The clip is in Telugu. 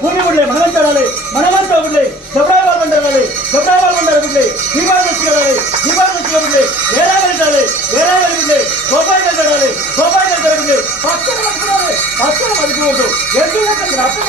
భూమి గుడ్లే మనమంతా గుడ్లే జబరాబాద్ బండాలి జబరాబాద్ బండారు గుడ్లే దీపాలు తెచ్చుకోవాలి దీపాలు తెచ్చుకోవాలి ఏరాగలి గుడ్లే గోపాయిగా జరగాలి గుడ్లే పక్కన పట్టుకోవాలి పక్కన పట్టుకోవద్దు ఎందుకంటే అర్థం